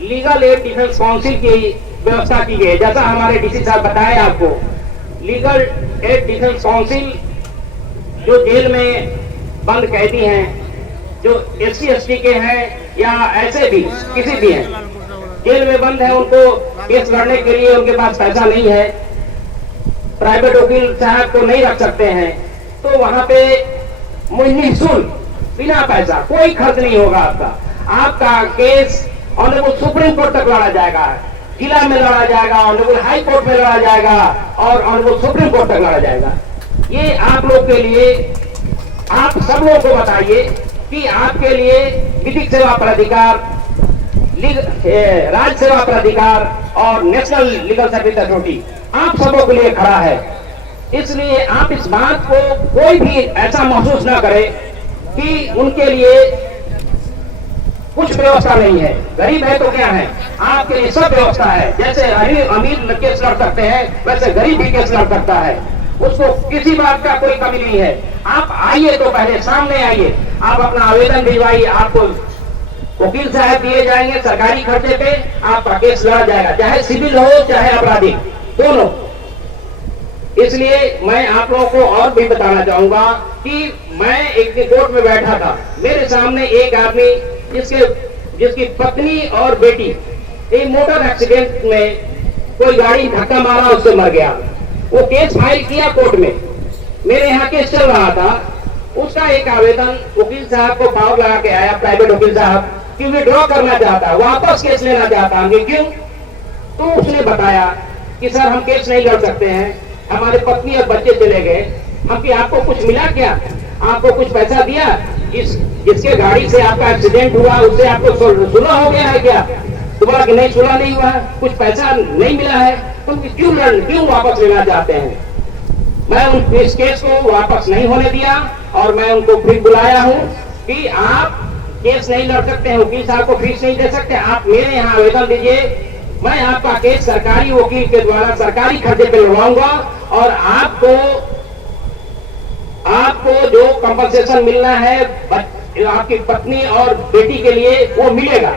Legal aid defence council की व्यवस्था की गई है। जैसा हमारे डीसी साहब बताए आपको, लीगल एड डिफेंस काउंसिल जो जेल में बंद कैदी हैं, जो SC ST के हैं या ऐसे भी किसी भी हैं, जेल में बंद है, उनको केस लड़ने के लिए उनके पास पैसा नहीं है, प्राइवेट वकील साहब को नहीं रख सकते हैं, तो वहां पे निःशुल्क बिना पैसा कोई खर्च नहीं होगा आपका केस ऑनरेबल सुप्रीम कोर्ट तक लड़ा जाएगा, जिला में लड़ा जाएगा, ऑनरेबल हाई कोर्ट में लड़ा जाएगा और ऑनरेबल सुप्रीम कोर्ट तक लड़ा जाएगा। ये आप लोग के लिए, आप सब लोगों को बताइए कि आपके लिए विधिक सेवा प्राधिकार, राज्य सेवा प्राधिकार और नेशनल लीगल सर्विस अथॉरिटी आप सबों के लिए खड़ा है। इसलिए आप इस बात को कोई भी ऐसा महसूस ना करे कि उनके लिए कुछ व्यवस्था नहीं है। गरीब है तो क्या है, आपके लिए सब व्यवस्था है। जैसे अमीर केस लड़ सकते हैं, वैसे गरीब भी केस लड़ सकता है, उसको किसी बात का कोई कमी नहीं है। आप आइए, तो पहले सामने आइए, आप अपना आवेदन भिजवाइए, आपको वकील साहब दिए जाएंगे सरकारी खर्चे पे, आपका केस लड़ा जाएगा, चाहे सिविल हो चाहे आपराधिक, दोनों। इसलिए मैं आप लोगों को और भी बताना चाहूंगा कि मैं एक दिन कोर्ट में बैठा था, मेरे सामने एक आदमी जिसकी पत्नी और बेटी एक मोटर एक्सीडेंट में कोई गाड़ी धक्का मारा, उससे मर गया। वो केस फाइल किया कोर्ट में, मेरे यहाँ केस चल रहा था, उसका एक आवेदन वकील साहब को पावर लगा के आया, प्राइवेट वकील साहब, कि विड्रॉ करना चाहता, वापस केस लेना चाहता है। क्यों? तो उसने बताया कि सर हम केस नहीं लड़ सकते हैं, हमारे पत्नी और बच्चे चले गए। हम कि आपको कुछ मिला क्या, आपको कुछ पैसा दिया, जिसके गाड़ी से आपका एक्सीडेंट हुआ उससे आपको सुलह हो गया है क्या? तो बोला कि नहीं, सुलह नहीं हुआ, कुछ पैसा नहीं मिला है, तो क्यों वापस लेना चाहते हैं? मैं इस केस को वापस नहीं होने दिया और मैं उनको फिर बुलाया हूँ कि आप केस नहीं लड़ सकते हैं, वकील साहब को फीस नहीं दे सकते, आप मेरे यहाँ आवेदन दीजिए, मैं आपका केस सरकारी वकील के द्वारा सरकारी खर्चे पे लड़वाऊंगा और आपको जो कंपनसेशन मिलना है आपकी पत्नी और बेटी के लिए वो मिलेगा।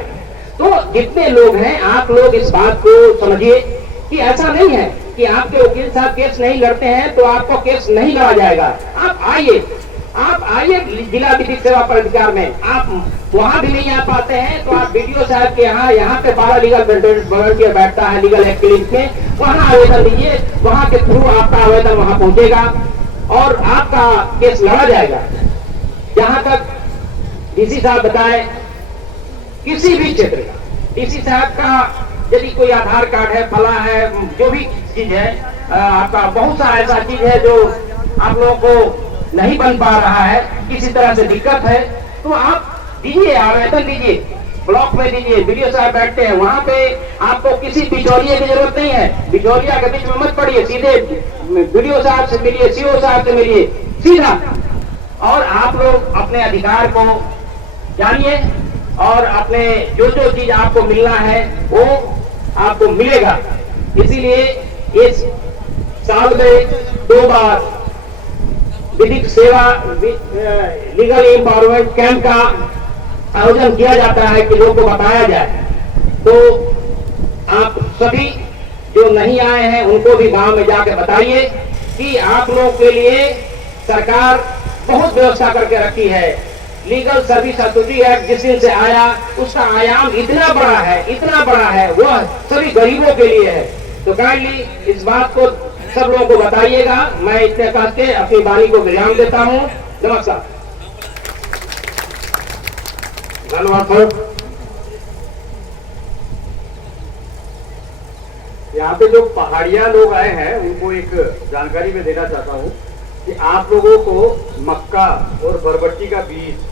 तो जितने लोग हैं, आप लोग इस बात को समझिए कि ऐसा नहीं है कि आपके वकील साहब केस नहीं लड़ते हैं तो आपको केस नहीं लड़ा जाएगा। आप आइए जिला विधिक सेवा प्राधिकार में, आप वहां भी नहीं आ पाते हैं तो आप BDO साहब के यहाँ पे 12 लीगल वॉलंटियर बैठता है लीगल एक्ट क्लिनिक में, वहां आवेदन दीजिए, वहां के थ्रू आपका आवेदन वहां पहुंचेगा और आपका केस लड़ा जाएगा। जहां तक डीसी साहब बताए, किसी भी क्षेत्र का डीसी साहब का यदि कोई आधार कार्ड है, फला है, जो भी चीज है, आपका बहुत सारा ऐसा चीज है जो आप लोगों को नहीं बन पा रहा है, किसी तरह से दिक्कत है, तो आप दीजिए, आवेदन दीजिए, ब्लॉक में दीजिए, BDO साहब बैठते हैं वहां पे। आपको किसी बिचौलिए की जरूरत नहीं है, बिचौलिया के बीच में मत पड़िए, सीधे BDO साहब से मिलिए, CO साहब से मिलिए सीधा, और आप लोग अपने अधिकार को जानिए और अपने जो चीज आपको मिलना है वो आपको मिलेगा। इसीलिए इस साल में 2 बार विधिक सेवा लीगल एम्पावरमेंट कैंप का आयोजन किया जाता है कि लोगों को बताया जाए। तो आप सभी जो नहीं आए हैं उनको भी गांव में जाके बताइए कि आप लोगों के लिए सरकार बहुत व्यवस्था करके रखी है। लीगल सर्विस अथॉरिटी एक्ट जिस दिन से आया उसका आयाम इतना बड़ा है, वह सभी गरीबों के लिए है। तो काइंडली इस बात को सब लोगों को बताइएगा। मैं इतने कह के अपनी वाणी को विराम देता हूँ। नमस्कार। धन्यवाद सर। यहाँ पे जो पहाड़िया लोग आए हैं उनको एक जानकारी मैं देना चाहता हूँ कि आप लोगों को मक्का और बरबट्टी का बीज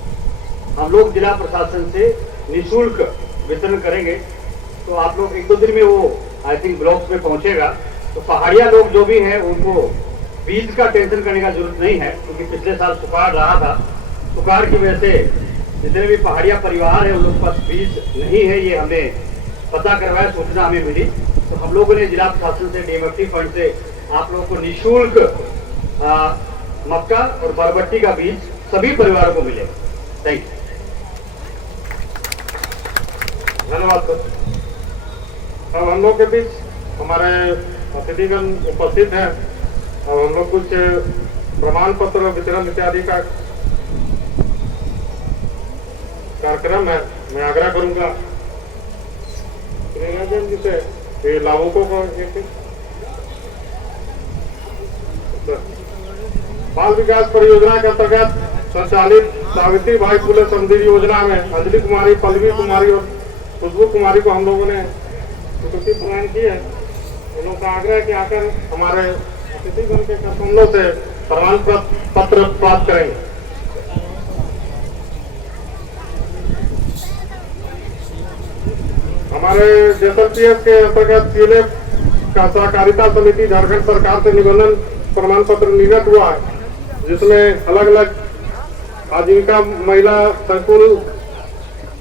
हम लोग जिला प्रशासन से निःशुल्क वितरण करेंगे। तो आप लोग 1-2 दिन में वो आई थिंक ब्लॉक्स में पहुंचेगा। तो पहाड़िया लोग जो भी हैं उनको बीज का टेंशन करने का जरूरत नहीं है, क्योंकि पिछले साल सुखाड़ रहा था, सुखाड़ की वजह से जितने भी पहाड़िया परिवार है उन लोग के पास बीज नहीं है, ये हमें पता करवाया, सूचना हमें मिली। तो हम लोगों ने जिला प्रशासन से DMFT फंड से आप लोगों को निःशुल्क मक्का और बरबट्टी का बीज सभी परिवारों को मिलेगा। थैंक यू, धन्यवाद सर। अब हम लोग के बीच हमारे अतिथिगण उपस्थित हैं। अब हम लोग कुछ प्रमाण पत्र वितरण इत्यादि का कार्यक्रम है। मैं आग्रह करूंगा जी से लाभुकों को बाल विकास परियोजना के अंतर्गत संचालित सावित्री बाई फुले समृद्धि योजना में अंजलि कुमारी, पल्लवी कुमारी और खुशबू कुमारी को हम लोगों ने स्वीकृति प्रदान की है। उन लोगों का आग्रह है कि आकर हमारे अतिथिगण के कमलों से प्रमाण पत्र प्राप्त करेंगे। हमारे जेएसएलपीएस के अंतर्गत पीएलए का सहकारिता समिति झारखंड सरकार से निबंधन प्रमाण पत्र निर्गत हुआ है, जिसमें अलग अलग आजीविका महिला संकुल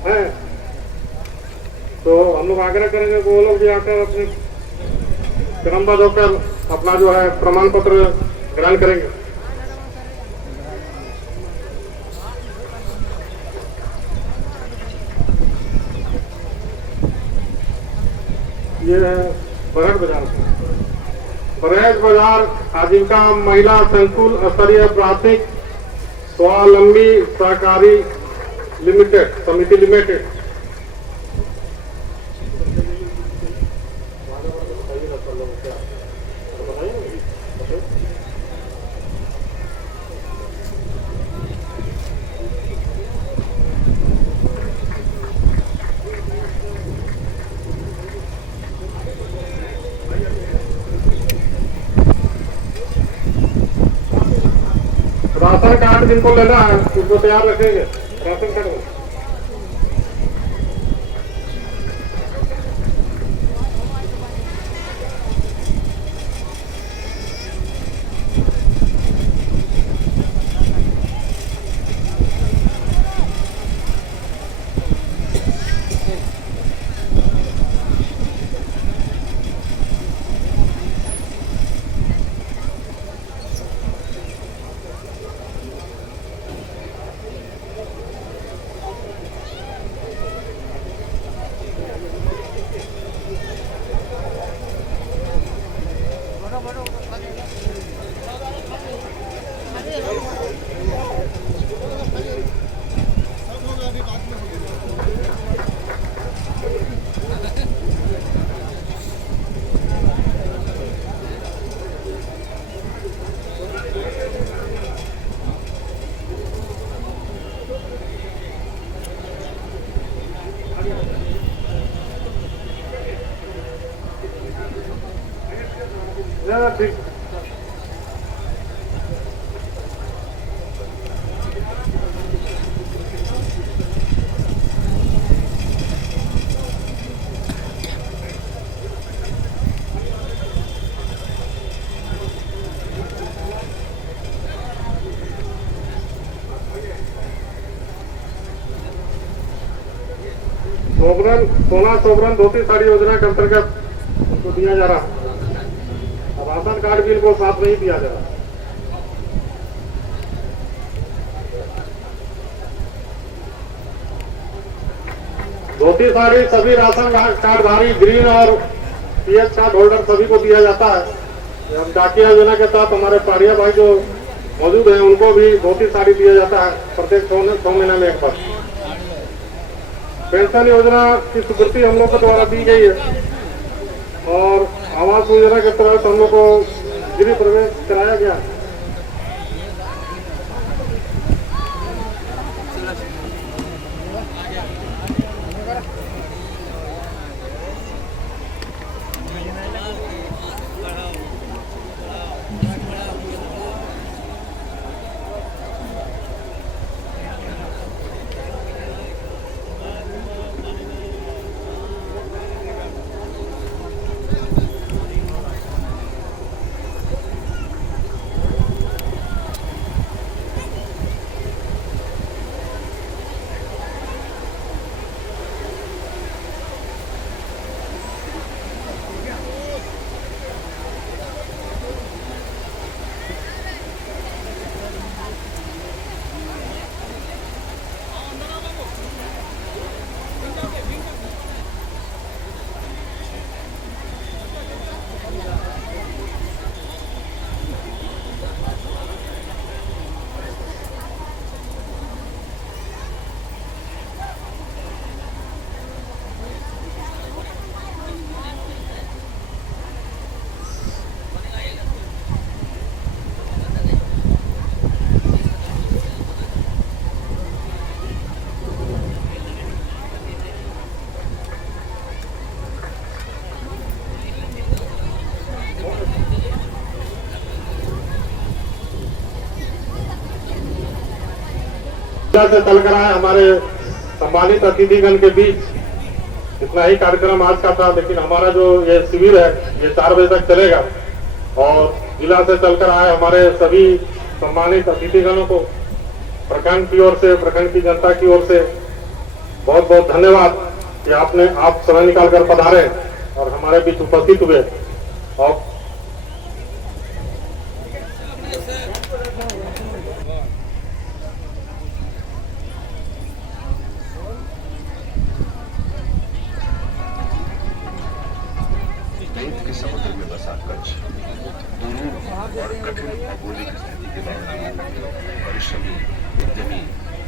है। तो हम लोग आग्रह करेंगे कि वो लोग भी आकर अपने क्रमबद्ध होकर अपना जो है प्रमाण पत्र ग्रहण करेंगे। ये है बरहट बाजार। बरहट बाजार आजीविका महिला संकुल स्तरीय प्राथमिक स्वावलंबी सहकारी लिमिटेड समिति लिमिटेड। राशन कार्ड जिनको लेना है उसको तैयार रखेंगे। राशन कार्ड ठीक। सोना सोबरन धोती साड़ी योजना के अंतर्गत उनको दिया जा रहा है। राशन कार्ड भी इनको साथ नहीं दिया जा रहा। धोती साड़ी सभी राशन कार्डधारी ग्रीन और पीएच कार्ड होल्डर सभी को दिया जाता है। अब डाकिया योजना के तहत हमारे पहाड़िया भाई जो मौजूद हैं उनको भी धोती साड़ी दिया जाता है प्रत्येक 6 महीने में एक बार। पेंशन योजना की स्वीकृति हम लोग के द्वारा दी गई है और आवास योजना के तहत हम लोग को गृह प्रवेश कराया गया। से चलकर आए हमारे सम्मानित अतिथिगण के बीच इतना ही कार्यक्रम आज का था, लेकिन हमारा जो ये शिविर है ये 4 बजे तक चलेगा। और जिला से चलकर आए हमारे सभी सम्मानित अतिथिगणों को प्रखंड की ओर से, प्रखंड की जनता की ओर से बहुत बहुत धन्यवाद कि आप समय निकालकर पधारे और हमारे बीच उपस्थित हुए। और के समुद्र में बसा कच्छ दुरूह और कठिन भौगोलिक स्थिति के बावजूद परिश्रमी उद्यमी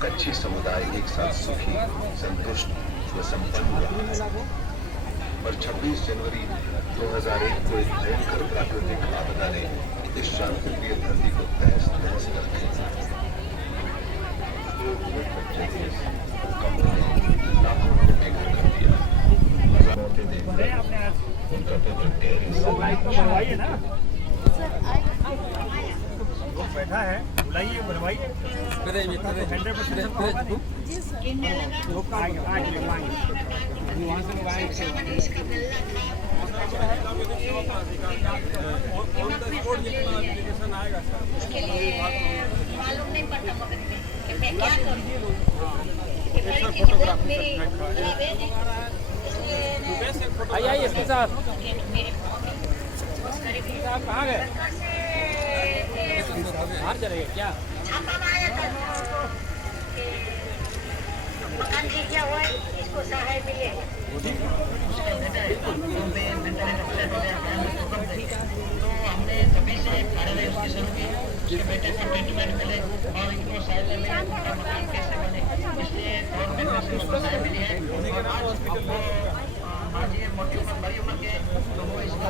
कच्छी समुदाय एक साथ सुखी, संतुष्ट व संपन्न रहा। पर 26 जनवरी 2001 को एक भयंकर प्राकृतिक आपदा ने इस शांतिप्रिय धरती को तहस नहस कर दिया। लाखों को बेघर कर दिया। उनका पुत्र बैठा है, बुलाइए, बनवाइए। मालूम नहीं पड़ता मगर मैं क्या करूँ आइए इसके साथ। आप कहाँ गए? बाहर चले गए क्या? मकान जी क्या हुआ इसको सहाय मिले। तो हमने तभी से खड़े रहे उसकी शुरू की, उसके बेटे को ट्रीटमेंट मिले और इनको सहायता मिली, मकान कैसे बने, इसलिए गवर्नमेंट ने उसको सहायता मिली है। और आज ये मोटी बड़ी उम्र के तो वो इसका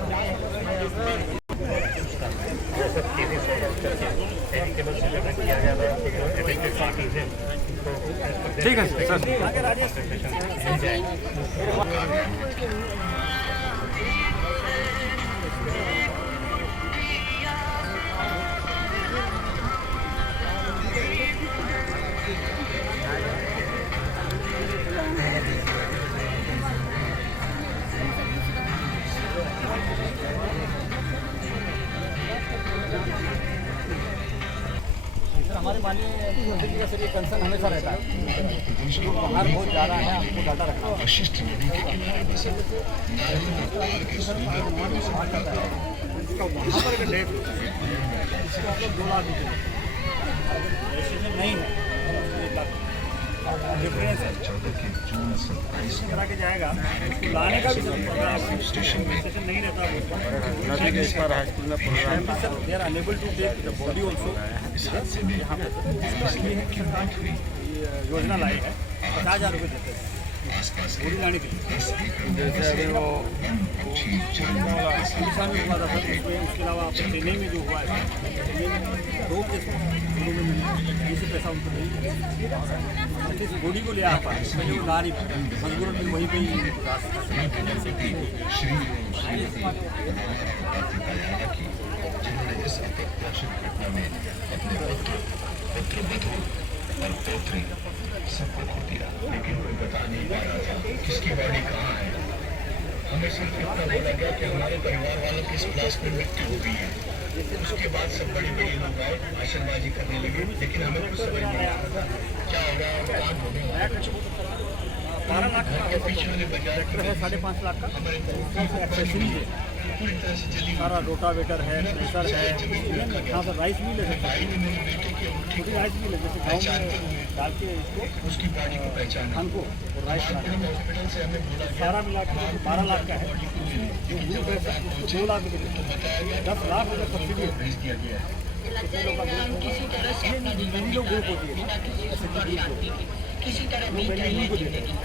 ठीक है सर। हमारे माननीय मुख्यमंत्री जी का सर ये कंसर्न हमेशा रहता है, जो बाहर बहुत जा रहा है आपको डाटा रखना होगा। इसका वहाँ पर अगर डेट इसका मतलब 2 लाख रुपये रजिस्ट्रेशन नहीं है, 1 लाख डिफरेंस है। इस करा के जाएगा, उसको लाने का भी रजिस्ट्रेशन नहीं रहता है। They are unable to take the body also. यहाँ पे योजना लाई है, 50,000 रुपये देते हैं बॉडी लाने के लिए। जैसे अभी वो उड़ीसा में हुआ था सर, उसके अलावा चेन्नई में जो हुआ है, 2 केस से पैसा उनको नहीं, बॉडी को ले आ पाए, वो ला नहीं पाए, मजबूरन फिर वहीं पर और पोत्री सबको खो दिया, लेकिन कोई बता नहीं पा रहा था किसकी बॉडी कहाँ है। हमें सिर्फ इतना बोला गया कि हमारे परिवार वालों की इस ब्लास्ट में मृत्यु हो गई है। उसके बाद सब बड़ी बड़ी लोग आए, आशीर्वादी करने लगे, लेकिन हमें कुछ समझ नहीं आ रहा क्या हो रहा है, कहाँ हो गया। 12 लाख के पीछे वाले बाजार है, 5.5 लाख का हमारे एक्सेसरीज है, पूरी तरह से जली सारा रोटावेटर है, प्रेशर है, यहाँ पर राइस मिल है, छोटी राइस मिल है, जैसे गाँव में डाल के इसको उसकी बॉडी को पहचान धान को और राइस बनाना, हॉस्पिटल से हमें बोला सारा मिला के 12 लाख का है। जो ग्रुप है उसको 2 लाख रुपये, 10 लाख रुपये सब्सिडी है। भेज दिया गया है। किसी तरह से अपना यही लोग ग्रुप होती है, किसी तरह भी इन्हीं को देते हैं।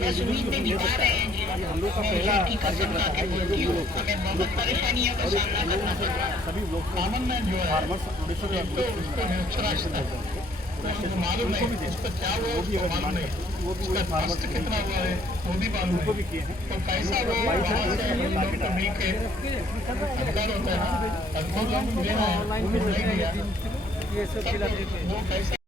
बस उम्मीद में दिखा रहे हैं जी, हम लोग का पहला टारगेट रहता है ये जो लोग हमें बहुत परेशानियों का सामना करना पड़ रहा है। सभी लोग फार्मर्स प्रोड्यूसर या उनको भी देते हैं, वो भी अगर डिमांड करते हैं वो भी वही फार्मर्स उनको भी किए हैं। ऑनलाइन